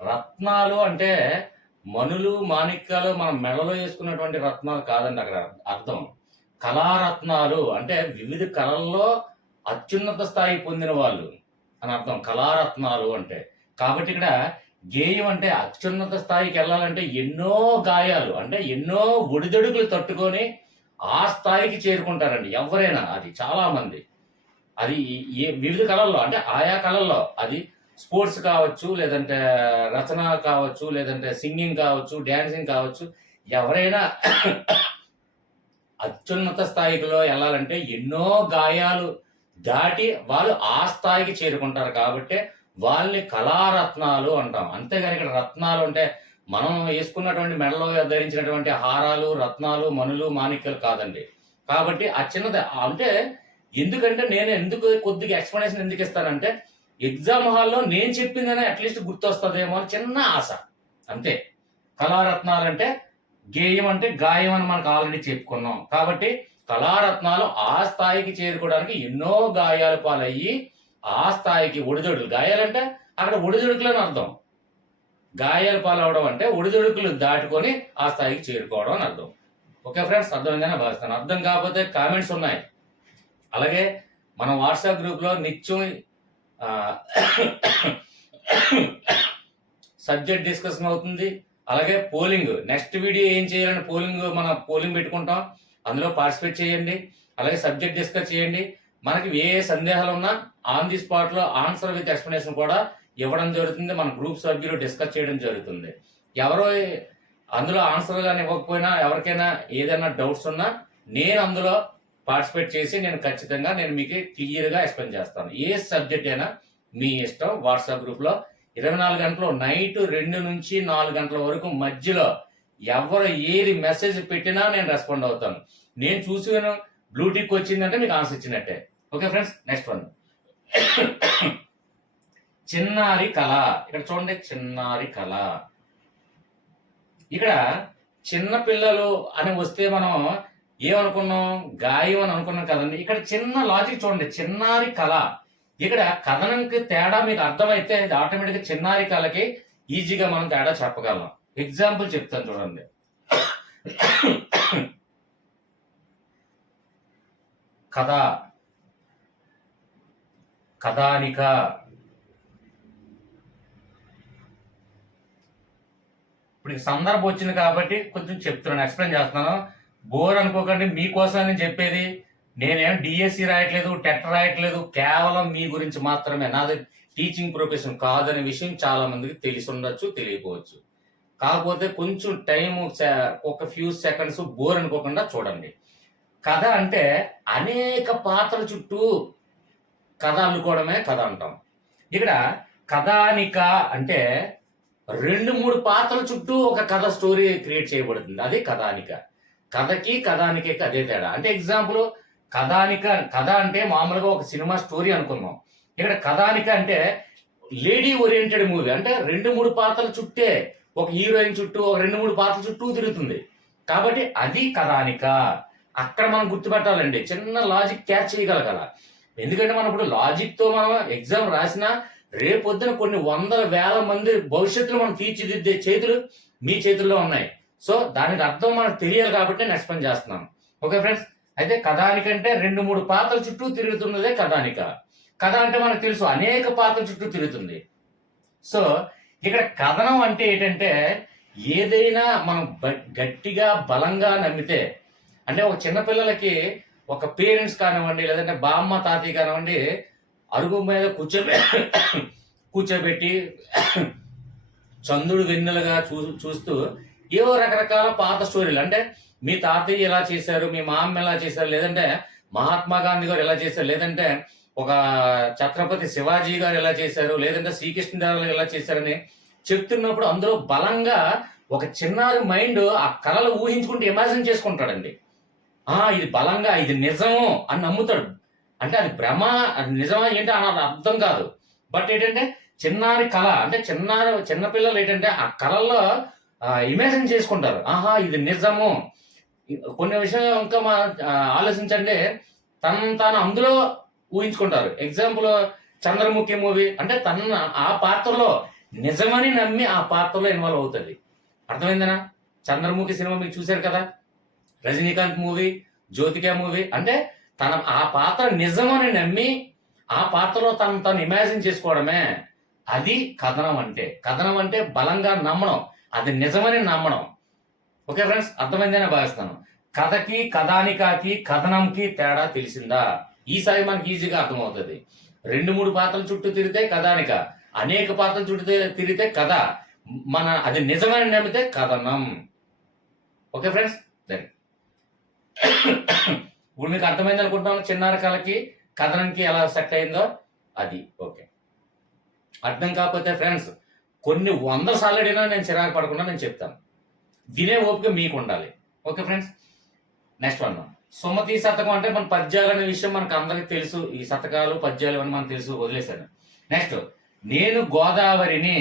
రత్నాలు అంటే మణులు మాణిక్యాలు మనం మెడలో వేసుకున్నటువంటి రత్నాలు కాదండి అక్కడ అర్థం. కళారత్నాలు అంటే వివిధ కళల్లో అత్యున్నత స్థాయి పొందిన వాళ్ళు అని అర్థం కళారత్నాలు అంటే. కాబట్టి ఇక్కడ గేయం అంటే అత్యున్నత స్థాయికి వెళ్ళాలంటే ఎన్నో గాయాలు అంటే ఎన్నో ఒడిదొడుకులు తట్టుకొని ఆ స్థాయికి చేరుకుంటారండి ఎవరైనా. అది చాలా మంది అది వివిధ కళల్లో అంటే ఆయా కళల్లో అది స్పోర్ట్స్ కావచ్చు, లేదంటే రచన కావచ్చు, లేదంటే సింగింగ్ కావచ్చు, డ్యాన్సింగ్ కావచ్చు, ఎవరైనా అత్యున్నత స్థాయిలో వెళ్ళాలంటే ఎన్నో గాయాలు దాటి వాళ్ళు ఆ స్థాయికి చేరుకుంటారు. కాబట్టి వాళ్ళని కళారత్నాలు అంటాం. అంతేగాని ఇక్కడ రత్నాలు అంటే మనం వేసుకున్నటువంటి మెడలో ధరించినటువంటి హారాలు, రత్నాలు, మణులు, మాణిక్యాలు కాదండి. కాబట్టి ఆ చిన్నది అంటే ఎందుకంటే నేను ఎందుకు కొద్దిగా ఎక్స్ప్లెనేషన్ ఎందుకు ఇస్తానంటే ఎగ్జామ్ హాల్లో నేను చెప్పిందనే అట్లీస్ట్ గుర్తొస్తుందేమో అని చిన్న ఆశ అంతే. కళారత్నాలు అంటే గేయం అంటే గాయం అని మనకు ఆల్రెడీ చెప్పుకున్నాం. కాబట్టి కళారత్నాలు ఆ స్థాయికి చేరుకోవడానికి ఎన్నో గాయాల పాలయ్యి ఆ స్థాయికి ఒడిదొడుకులు, గాయాలంటే అక్కడ ఒడిదొడుకులు అని అర్థం. గాయాల పాలవడం అంటే ఒడిదొడుకులు దాటుకొని ఆ స్థాయికి చేరుకోవడం అని అర్థం. ఓకే ఫ్రెండ్స్, అర్థమైందని భావిస్తాను. అర్థం కాకపోతే కామెంట్స్ ఉన్నాయి. అలాగే మన వాట్సాప్ గ్రూప్లో నిత్యం సబ్జెక్ట్ డిస్కషన్ అవుతుంది. అలాగే పోలింగ్, నెక్స్ట్ వీడియో ఏం చేయాలని పోలింగ్ పెట్టుకుంటాం, అందులో పార్టిసిపేట్ చేయండి. అలాగే సబ్జెక్ట్ డిస్కస్ చేయండి. మనకి ఏ సందేహాలు ఉన్నా ఆన్ ది స్పాట్లో ఆన్సర్ విత్ ఎక్స్ప్లెనేషన్ కూడా ఇవ్వడం జరుగుతుంది. మన గ్రూప్ సభ్యులు డిస్కస్ చేయడం జరుగుతుంది. ఎవరో అందులో ఆన్సర్ కానీ ఇవ్వకపోయినా ఎవరికైనా ఏదైనా డౌట్స్ ఉన్నా నేను అందులో పార్టిసిపేట్ చేసి ఖచ్చితంగా మీకు క్లియర్గా ఎక్స్ప్లెయిన్ చేస్తాను. ఏ సబ్జెక్ట్ అయినా మీ ఇష్టం. వాట్సాప్ గ్రూప్లో 24 గంటలు నైట్ 2 నుంచి 4 గంటల వరకు మధ్యలో ఎవరు ఏది మెసేజ్ పెట్టినా నేను రెస్పాండ్ అవుతాను. నేను చూసి బ్లూటిక్ వచ్చిందంటే మీకు ఆన్సర్ ఇచ్చినట్టే. Okay friends, next one. చిన్నారి కళ. ఇక్కడ చూడండి, చిన్నారి కళ. ఇక్కడ చిన్న పిల్లలు అని వస్తే మనం ఏమనుకున్నాం, గాయం అని అనుకున్నాం కదండి. ఇక్కడ చిన్న లాజిక్ చూడండి, చిన్నారి కళ. ఇక్కడ కథనంకి తేడా మీకు అర్థమైతే ఇది ఆటోమేటిక్గా చిన్నారి కళకి ఈజీగా మనం తేడా చెప్పగలం. ఎగ్జాంపుల్ చెప్తాను చూడండి. కథ, కథానిక. ఇప్పుడు సందర్భం వచ్చింది కాబట్టి కొంచెం చెప్తున్నాను, ఎక్స్ప్లెయిన్ చేస్తున్నాను. బోర్ అనుకోకండి, మీకోసం నేను చెప్పేది. నేనేం డిఎస్సి రాయట్లేదు, టెట్ రాయట్లేదు, కేవలం మీ గురించి మాత్రమే. నాది టీచింగ్ ప్రొఫెషన్ కాదనే విషయం చాలా మందికి తెలిసి ఉండొచ్చు, తెలియకపోవచ్చు. కాకపోతే కొంచెం టైం, ఒక ఫ్యూ సెకండ్స్ బోర్ అనుకోకుండా చూడండి. కథ అంటే అనేక పాత్రల చుట్టూ కథ అల్లుకోవడమే కథ అంటాం. ఇక్కడ కథానిక అంటే 2-3 పాత్రల చుట్టూ ఒక కథ స్టోరీ క్రియేట్ చేయబడుతుంది. అది కథానిక. కథకి కథానికే అదే తేడా. అంటే ఎగ్జాంపుల్, కథ అంటే మామూలుగా ఒక సినిమా స్టోరీ అనుకుందాం. ఇక్కడ కథానిక అంటే లేడీ ఓరియంటెడ్ మూవీ. అంటే 2-3 పాత్రల చుట్టే, ఒక హీరోయిన్ చుట్టూ, ఒక 2-3 పాత్రల చుట్టూ తిరుగుతుంది. కాబట్టి అది కథానిక. అక్కడ మనం గుర్తుపెట్టాలండి, చిన్న లాజిక్ క్యాచ్ చేయగలగాల. ఎందుకంటే మనం ఇప్పుడు లాజిక్ తో మనం ఎగ్జామ్ రాసినా రేపొద్దున కొన్ని వందల వేల మంది భవిష్యత్తులో మనం తీర్చిదిద్దే చేతులు మీ చేతుల్లో ఉన్నాయి. సో దానికి అర్థం మనకు తెలియాలి కాబట్టి నేను ఎక్స్ప్లెయిన్ చేస్తున్నాను. ఓకే ఫ్రెండ్స్, అయితే కథానిక అంటే 2-3 పాత్రల చుట్టూ తిరుగుతున్నదే కథానిక. కథ అంటే మనకు తెలుసు అనేక పాత్రల చుట్టూ తిరుగుతుంది. సో ఇక్కడ కథనం అంటే ఏంటంటే ఏదైనా మనం గట్టిగా బలంగా నమ్మితే, అంటే ఒక చిన్నపిల్లలకి ఒక పేరెంట్స్ కానివ్వండి, లేదంటే బామ్మ తాతయ్య కానివ్వండి, అరుగు మీద కూర్చోబెట్టి చంద్రుడు వెన్నెలుగా చూస్తూ ఏవో రకరకాల పాత స్టోరీలు, అంటే మీ తాతయ్య ఎలా చేశారు, మీ మామ ఎలా చేశారు, లేదంటే మహాత్మా గాంధీ గారు ఎలా చేశారు, లేదంటే ఒక ఛత్రపతి శివాజీ గారు ఎలా చేశారు, లేదంటే శ్రీకృష్ణదేవరాయలు ఎలా చేశారని చెప్తున్నప్పుడు అందులో బలంగా ఒక చిన్నారి మైండ్ ఆ కళలు ఊహించుకుంటూ ఇమాజిన్ చేసుకుంటాడండి. ఇది బలంగా ఇది నిజము అని నమ్ముతాడు. అంటే అది భ్రమ, అది నిజమా ఏంటి అని అర్థం కాదు. బట్ ఏంటంటే చిన్నారి కళ అంటే చిన్నపిల్లలు ఏంటంటే ఆ కళల్లో ఇమాజిన్ చేసుకుంటారు. ఇది నిజము. కొన్ని విషయాలు ఇంకా ఆలోచించండి, తాను అందులో ఊహించుకుంటారు. ఎగ్జాంపుల్ చంద్రముఖి మూవీ అంటే ఆ పాత్రలో నిజమని నమ్మి ఆ పాత్రలో ఇన్వాల్వ్ అవుతుంది. అర్థమైందనా? చంద్రముఖి సినిమా మీకు చూశారు కదా, రజనీకాంత్ మూవీ, జ్యోతిక మూవీ. అంటే ఆ పాత్ర నిజమని నమ్మి ఆ పాత్రలో తను ఇమాజిన్ చేసుకోవడమే అది కథనం అంటే. కథనం అంటే బలంగా నమ్మడం, అది నిజమని నమ్మడం. ఓకే ఫ్రెండ్స్, అర్థమైందని భావిస్తాను. కథకి, కథానికాకి, కథనంకి తేడా తెలిసిందా? ఈసారి మనకి ఈజీగా అర్థమవుతుంది. 2-3 పాత్రల చుట్టూ తిరిగితే కథానిక, అనేక పాత్రల చుట్టూ తిరిగితే కథ, అది నిజమని నమ్మితే కథనం. ఓకే ఫ్రెండ్స్, ఇప్పుడు మీకు అర్థమైంది అనుకుంటున్నాను. చిన్నారి కళకి, కథనంకి ఎలా సెట్ అయిందో అది. ఓకే, అర్థం కాకపోతే ఫ్రెండ్స్ కొన్ని 100 సార్లు అడిగినా నేను చిరాకు పడకుండా నేను చెప్తాను. వినే ఓపిక మీకు ఉండాలి. Okay friends, next one. Sumati Shatakam అంటే మన పద్యాలు అనే విషయం మనకు అందరికీ తెలుసు. ఈ శతకాలు పద్యాలు అని మనకు తెలుసు, వదిలేశాను. నెక్స్ట్, నేను గోదావరిని.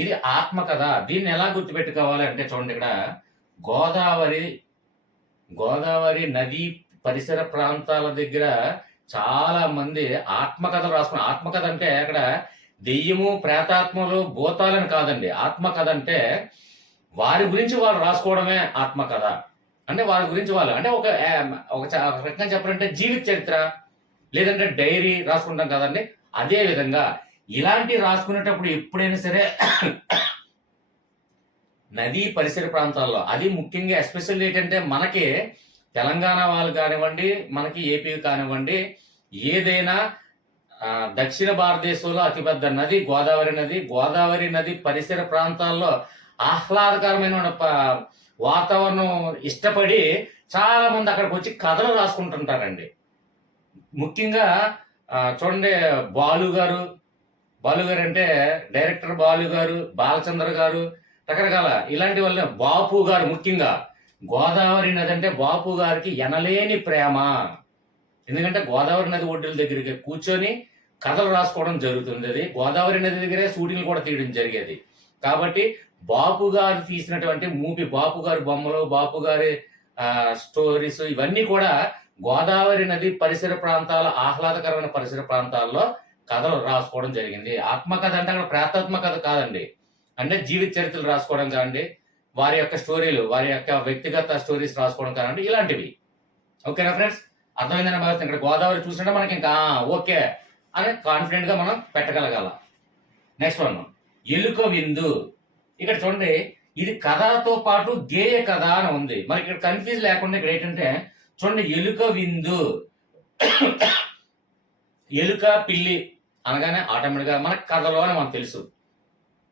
ఇది ఆత్మకథ. దీన్ని ఎలా గుర్తుపెట్టుకోవాలి అంటే చూడండి, ఇక్కడ గోదావరి నది పరిసర ప్రాంతాల దగ్గర చాలా మంది ఆత్మకథలు రాసుకున్నారు. ఆత్మకథ అంటే అక్కడ దెయ్యము, ప్రేతాత్మలు, భూతాలని కాదండి. ఆత్మకథ అంటే వారి గురించి వాళ్ళు రాసుకోవడమే ఆత్మకథ. అంటే వారి గురించి వాళ్ళు అంటే ఒక రకంగా చెప్పాలంటే జీవిత చరిత్ర, లేదంటే డైరీ రాసుకుంటాం కదండి. అదే విధంగా ఇలాంటి రాసుకునేటప్పుడు ఎప్పుడైనా సరే నదీ పరిసర ప్రాంతాల్లో, అది ముఖ్యంగా ఎస్పెషల్లీ ఏంటంటే మనకి తెలంగాణ వాళ్ళు కానివ్వండి, మనకి ఏపీ కానివ్వండి, ఏదైనా దక్షిణ భారతదేశంలో అతిపెద్ద నది గోదావరి నది. గోదావరి నది పరిసర ప్రాంతాల్లో ఆహ్లాదకరమైన వాతావరణం ఇష్టపడి చాలా మంది అక్కడికి వచ్చి కథలు రాసుకుంటుంటారండి. ముఖ్యంగా చూడండి, బాలు గారు అంటే డైరెక్టర్ బాలు గారు, బాలచంద్ర గారు, రకరకాల ఇలాంటి వాళ్ళని, బాపు గారు. ముఖ్యంగా గోదావరి నది అంటే బాపు గారికి ఎనలేని ప్రేమ. ఎందుకంటే గోదావరి నది ఒడ్డుల దగ్గరికి కూర్చొని కథలు రాసుకోవడం జరుగుతుంది. అది గోదావరి నది దగ్గరే షూటింగ్లు కూడా తీయడం జరిగేది. కాబట్టి బాపు గారు తీసినటువంటి మూవీ, బాపు గారి బొమ్మలు, బాపు గారి స్టోరీస్ ఇవన్నీ కూడా గోదావరి నది పరిసర ప్రాంతాల, ఆహ్లాదకరమైన పరిసర ప్రాంతాల్లో కథలు రాసుకోవడం జరిగింది. ఆత్మకథ అంటే అక్కడ ప్రేతాత్మ కథ కాదండి, అంటే జీవిత చరిత్రలు రాసుకోవడం కాదండి, వారి యొక్క స్టోరీలు, వారి యొక్క వ్యక్తిగత స్టోరీస్ రాసుకోవడం కాదండి, ఇలాంటివి. ఓకేనా ఫ్రెండ్స్, అర్థమైందని భావిస్తాను. ఇక్కడ గోదావరి చూసినట్టే మనకి ఇంకా ఓకే అని కాన్ఫిడెంట్ గా మనం పెట్టగలగాల. నెక్స్ట్ వన్, ఎలుక విందు. ఇక్కడ చూడండి, ఇది కథతో పాటు గేయ కథ అని ఉంది. మరి ఇక్కడ కన్ఫ్యూజ్ లేకుండా ఇక్కడ ఏంటంటే చూడండి, ఎలుక విందు, ఎలుక పిల్లి అనగానే ఆటోమేటిక్ గా మనకు కథలో అని మనకు తెలుసు.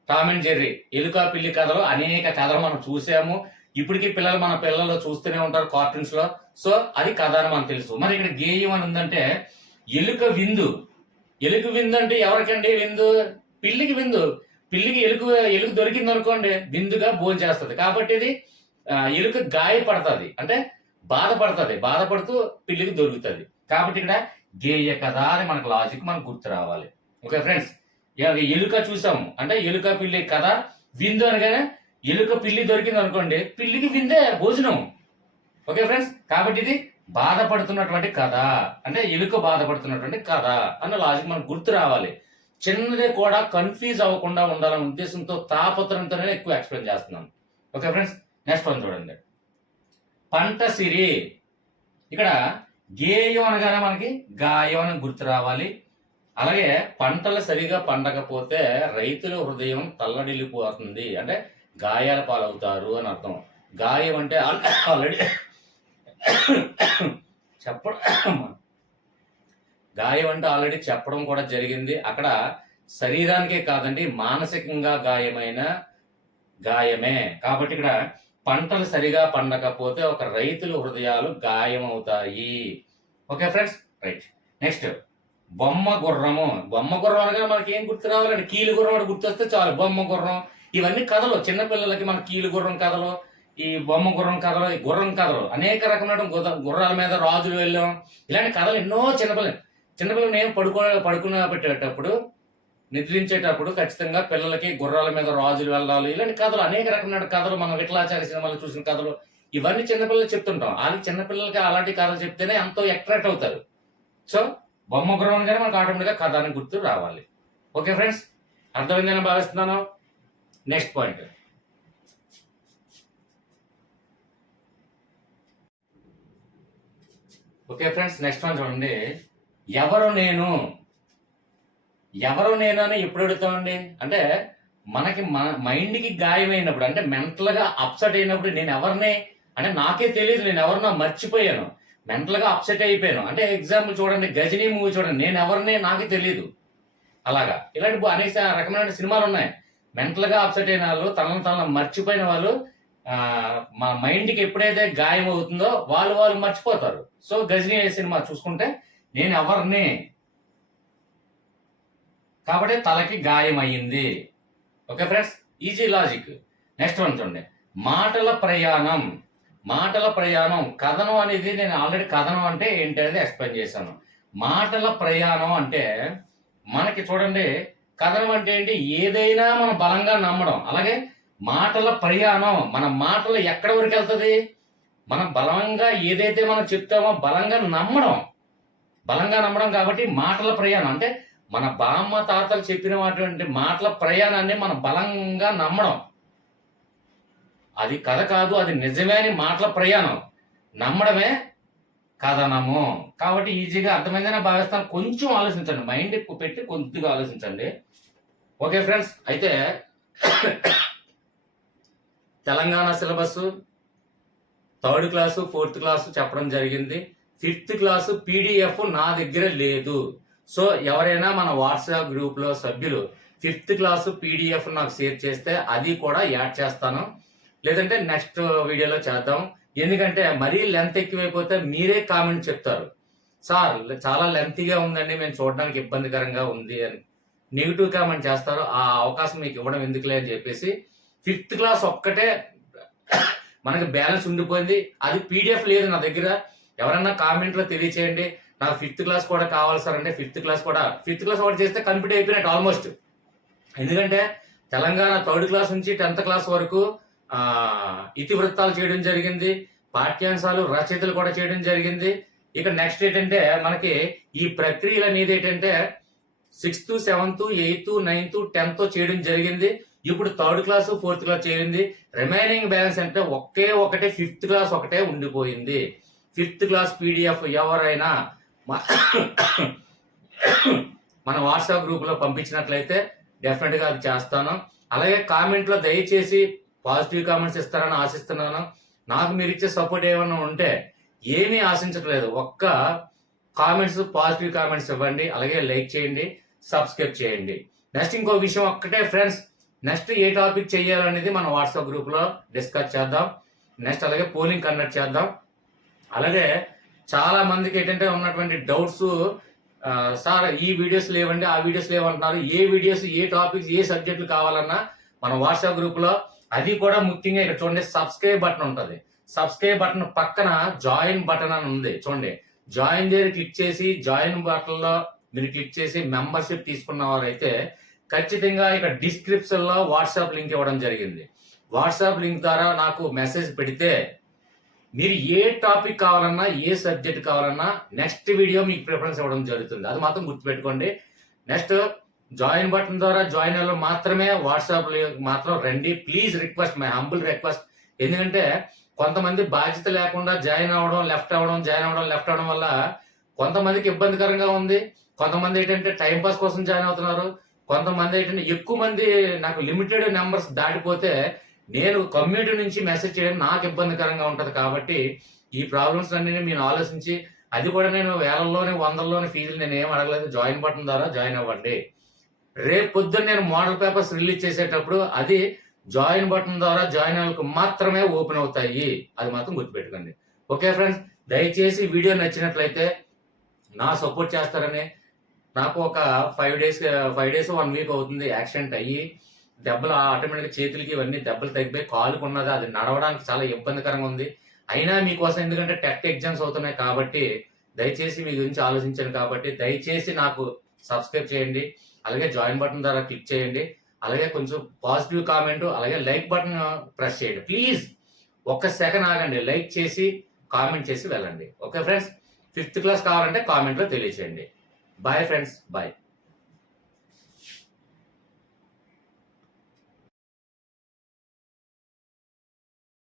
టామ్ అండ్ జెర్రీ, ఎలుక పిల్లి కథలు, అనేక కథలు మనం చూసాము. ఇప్పటికీ మన పిల్లలు చూస్తూనే ఉంటారు కార్టూన్స్ లో. సో అది కథ అని మనకు తెలుసు. మరి ఇక్కడ గేయం అని ఉందంటే ఎలుక విందు. ఎలుక విందు అంటే ఎవరికండి విందు? పిల్లికి విందు. పిల్లికి ఎలుక దొరికింది అనుకోండి, విందుగా భోజనం చేస్తుంది. కాబట్టి ఇది ఎలుక గాయపడుతుంది, అంటే బాధపడుతూ పిల్లికి దొరుకుతుంది. కాబట్టి ఇక్కడ గేయ కథ అని మనకు లాజిక్ మనకు గుర్తు రావాలి. ఓకే ఫ్రెండ్స్, ఎలుక చూసాము అంటే ఎలుక పిల్లి కథ, విందు అనగానే ఎలుక పిల్లి దొరికింది అనుకోండి, పిల్లికి విందే భోజనం. ఓకే ఫ్రెండ్స్, కాబట్టి ఇది బాధపడుతున్నటువంటి కథ, అంటే ఎలుక బాధపడుతున్నటువంటి కథ అన్న లాజిక్ మనకు గుర్తు రావాలి. చిన్నదే కూడా కన్ఫ్యూజ్ అవ్వకుండా ఉండాలనే ఉద్దేశంతో, తాపత్రంతోనే ఎక్కువ ఎక్స్ప్లెయిన్ చేస్తున్నాను. ఓకే ఫ్రెండ్స్, నెక్స్ట్ వన్ చూడండి, పంట సిరి. ఇక్కడ గేయం అనగానే మనకి గాయం అని గుర్తు రావాలి. అలాగే పంటలు సరిగా పండకపోతే రైతుల హృదయం తల్లడిల్లిపోతుంది, అంటే గాయాల పాలవుతారు అని అర్థం. గాయం అంటే ఆల్రెడీ గాయం అంటే ఆల్రెడీ చెప్పడం కూడా జరిగింది. అక్కడ శరీరానికే కాదండి, మానసికంగా గాయమే. కాబట్టి ఇక్కడ పంటలు సరిగా పండకపోతే ఒక రైతుల హృదయాలు గాయం అవుతాయి. Okay friends, right. నెక్స్ట్, బొమ్మ గుర్రము. బొమ్మ గుర్రం అనగా మనకి ఏం గుర్తు రావాలండి? కీలు గుర్రం అని గుర్తొస్తే చాలు. బొమ్మ గుర్రం, ఇవన్నీ కథలు చిన్నపిల్లలకి మన కీలు గుర్రం కథలు, ఈ బొమ్మ గుర్రం కథలు, ఈ గుర్రం కథలు, అనేక రకమైన గుర్రాల మీద రాజులు వెళ్ళాం, ఇలాంటి కథలు ఎన్నో చిన్నపిల్లలు నేను పడుకున్న పెట్టేటప్పుడు నిద్రించేటప్పుడు ఖచ్చితంగా పిల్లలకి గుర్రాల మీద రాజులు వెళ్ళాలి, ఇలాంటి కథలు, అనేక రకమైన కథలు, మనం విఠలాచార్య సినిమాలో చూసిన కథలు, ఇవన్నీ చిన్నపిల్లలు చెప్తుంటాం. వాళ్ళకి చిన్నపిల్లలకి అలాంటి కథలు చెప్తేనే ఎంతో అట్రాక్ట్ అవుతారు. సో బొమ్మ గుర్రం కానీ మనకు ఆటోమేటిక్గా కథ అని గుర్తు రావాలి. ఓకే ఫ్రెండ్స్, అర్థమైందని భావిస్తున్నాను. Next point, okay friends, next one చూడండి. ఎవరు నేను అని ఎప్పుడు అడుగుతామండి అంటే మనకి మైండ్కి గాయమైనప్పుడు, అంటే మెంటల్గా అప్సెట్ అయినప్పుడు నేను ఎవరిని అంటే నాకే తెలియదు, నేను ఎవరినో మర్చిపోయాను, మెంటల్గా అప్సెట్ అయిపోయాను. అంటే ఎగ్జాంపుల్ చూడండి, గజనీ మూవీ చూడండి, నేను ఎవరిని నాకే తెలియదు. అలాగా ఇలాంటి అనేక రకమైన సినిమాలు ఉన్నాయి. మెంటల్గా అప్సెట్ అయిన వాళ్ళు, తనను మర్చిపోయిన వాళ్ళు, మా మైండ్కి ఎప్పుడైతే గాయం అవుతుందో వాళ్ళు మర్చిపోతారు. సో గజనీ సినిమా చూసుకుంటే నేను ఎవరిని కాబట్టి తలకి గాయం అయ్యింది. Okay friends, easy logic. Next one చూడండి, మాటల ప్రయాణం. కథనం అనేది నేను ఆల్రెడీ కథనం అంటే ఏంటి అనేది ఎక్స్ప్లెయిన్ చేశాను. మాటల ప్రయాణం అంటే మనకి చూడండి, కథనం అంటే ఏంటి, ఏదైనా మనం బలంగా నమ్మడం. అలాగే మాటల ప్రయాణం, మన మాటలు ఎక్కడి వరకు వెళ్తుంది, మనం బలంగా ఏదైతే మనం చెప్తామో బలంగా నమ్మడం కాబట్టి మాటల ప్రయాణం అంటే మన బామ్మ తాతలు చెప్పినటువంటి మాటల ప్రయాణాన్ని మనం బలంగా నమ్మడం. అది కథ కాదు, అది నిజమే అని మాటల ప్రయాణం నమ్మడమే కథనము. కాబట్టి ఈజీగా అర్థమైందని భావిస్తాను. కొంచెం ఆలోచించండి, మైండ్ ఎక్కువ పెట్టి కొద్దిగా ఆలోచించండి. ఓకే ఫ్రెండ్స్, అయితే Telangana syllabus 3rd class 4th class చెప్పడం జరిగింది. 5th క్లాసు PDF నా దగ్గర లేదు. సో ఎవరైనా మన వాట్సాప్ గ్రూప్లో సభ్యులు 5th క్లాసు PDF నాకు షేర్ చేస్తే అది కూడా యాడ్ చేస్తాను, లేదంటే నెక్స్ట్ వీడియోలో చేద్దాం. ఎందుకంటే మరీ లెంత్ ఎక్కువైపోతే మీరే కామెంట్ చెప్తారు, సార్ చాలా లెంతీగా ఉందండి, మేము చూడడానికి ఇబ్బందికరంగా ఉంది అని నెగిటివ్ కామెంట్ చేస్తారు. ఆ అవకాశం మీకు ఇవ్వడం ఎందుకులే అని చెప్పేసి 5th క్లాస్ ఒక్కటే మనకి బ్యాలెన్స్ ఉండిపోయింది. అది PDF లేదు నా దగ్గర. ఎవరన్నా కామెంట్లో తెలియచేయండి, నాకు 5th క్లాస్ కూడా కావాలి సార్ అంటే 5th క్లాస్ ఒకటి చేస్తే కంప్లీట్ అయిపోయినట్టు ఆల్మోస్ట్. ఎందుకంటే తెలంగాణ 3rd క్లాస్ నుంచి 10th క్లాస్ వరకు ఇతివృత్తాలు చేయడం జరిగింది, పాఠ్యాంశాలు రచయితలు కూడా చేయడం జరిగింది. ఇక నెక్స్ట్ ఏంటంటే మనకి ఈ ప్రక్రియలు అనేది ఏంటంటే 6th 7th 8th 9th 10th చేయడం జరిగింది. ఇప్పుడు 3rd క్లాసు 4th క్లాస్ చేరింది. రిమైనింగ్ బ్యాలెన్స్ అంటే ఒకటే 5th క్లాస్ ఒకటే ఉండిపోయింది. 5th క్లాస్ PDF ఎవరైనా మన వాట్సాప్ గ్రూప్లో పంపించినట్లయితే డెఫినెట్గా అది చేస్తాను. అలాగే కామెంట్లో దయచేసి పాజిటివ్ కామెంట్స్ ఇస్తారని ఆశిస్తున్నాను. నాకు మీరు ఇచ్చే సపోర్ట్ ఏమైనా ఉంటే, ఏమీ ఆశించట్లేదు, ఒక్క కామెంట్స్, పాజిటివ్ కామెంట్స్ ఇవ్వండి. అలాగే లైక్ చేయండి, సబ్స్క్రైబ్ చేయండి. నెక్స్ట్ ఇంకో విషయం ఒక్కటే ఫ్రెండ్స్, నెక్స్ట్ ఏ టాపిక్ చేయాలనేది మన వాట్సాప్ గ్రూప్లో డిస్కస్ చేద్దాం. నెక్స్ట్ అలాగే పోలింగ్ కండక్ట్ చేద్దాం. అలాగే చాలా మందికి ఏంటంటే ఉన్నటువంటి డౌట్స్, సార్ ఈ వీడియోస్ లేవండి, ఆ వీడియోస్ లేవంటున్నారు. ఏ వీడియోస్, ఏ టాపిక్స్, ఏ సబ్జెక్టులు కావాలన్నా మన వాట్సాప్ గ్రూప్లో, అది కూడా ముఖ్యంగా ఇక్కడ చూడండి సబ్స్క్రైబ్ బటన్ ఉంటుంది. సబ్స్క్రైబ్ బటన్ పక్కన జాయిన్ బటన్ అని ఉంది చూడండి. జాయిన్ దగ్గర క్లిక్ చేసి, జాయిన్ బటన్లో మీరు క్లిక్ చేసి మెంబర్షిప్ తీసుకున్న వారైతే ఖచ్చితంగా ఇక్కడ డిస్క్రిప్షన్లో వాట్సాప్ లింక్ ఇవ్వడం జరిగింది. వాట్సాప్ లింక్ ద్వారా నాకు మెసేజ్ పెడితే మీరు ఏ టాపిక్ కావాలన్నా, ఏ సబ్జెక్ట్ కావాలన్నా నెక్స్ట్ వీడియో మీకు ప్రిఫరెన్స్ ఇవ్వడం జరుగుతుంది. అది మాత్రం గుర్తుపెట్టుకోండి. నెక్స్ట్ జాయిన్ బటన్ ద్వారా జాయిన్ అవ్వడం మాత్రమే వాట్సాప్ మాత్రం రండి. Please request, my humble request. ఎందుకంటే కొంతమంది బాధ్యత లేకుండా జాయిన్ అవ్వడం, లెఫ్ట్ అవ్వడం, జాయిన్ అవ్వడం, లెఫ్ట్ అవ్వడం వల్ల కొంతమందికి ఇబ్బందికరంగా ఉంది. కొంతమంది ఏంటంటే టైంపాస్ కోసం జాయిన్ అవుతున్నారు. కొంతమంది ఏంటంటే ఎక్కువ మంది, నాకు లిమిటెడ్ నెంబర్స్ దాటిపోతే నేను కమ్యూనిటీ నుంచి మెసేజ్ చేయడం నాకు ఇబ్బందికరంగా ఉంటుంది. కాబట్టి ఈ ప్రాబ్లమ్స్ అన్ని మీరు ఆలోచించి, అది కూడా నేను వేలల్లోని 100లోని ఫీజులు నేను ఏం అడగలేదు. జాయిన్ బటన్ ద్వారా జాయిన్ అవ్వండి. రేపు పొద్దున్న నేను మోడల్ పేపర్స్ రిలీజ్ చేసేటప్పుడు అది జాయిన్ బటన్ ద్వారా జాయిన్ అవ్వడానికి మాత్రమే ఓపెన్ అవుతాయి. అది మాత్రం గుర్తుపెట్టుకోండి. ఓకే ఫ్రెండ్స్, దయచేసి వీడియో నచ్చినట్లయితే నా సపోర్ట్ చేస్తారని. నాకు ఒక 5 days 1 week అవుతుంది యాక్సిడెంట్ అయ్యి. దెబ్బలు ఆటోమేటిక్గా చేతులకి ఇవన్నీ దెబ్బలు తగ్గిపోయి కాలుకు ఉన్నది అది నడవడానికి చాలా ఇబ్బందికరంగా ఉంది. అయినా మీకోసం, ఎందుకంటే టెట్ ఎగ్జామ్స్ అవుతున్నాయి కాబట్టి దయచేసి మీ గురించి ఆలోచించాను కాబట్టి దయచేసి నాకు సబ్స్క్రైబ్ చేయండి. అలాగే జాయిన్ బటన్ ద్వారా క్లిక్ చేయండి. అలాగే కొంచెం పాజిటివ్ కామెంట్, అలాగే లైక్ బటన్ ప్రెస్ చేయండి ప్లీజ్. ఒక్క సెకండ్ ఆగండి, లైక్ చేసి కామెంట్ చేసి వెళ్ళండి. ఓకే ఫ్రెండ్స్, 5th క్లాస్ కావాలంటే కామెంట్లో తెలియచేయండి. Bye friends, bye.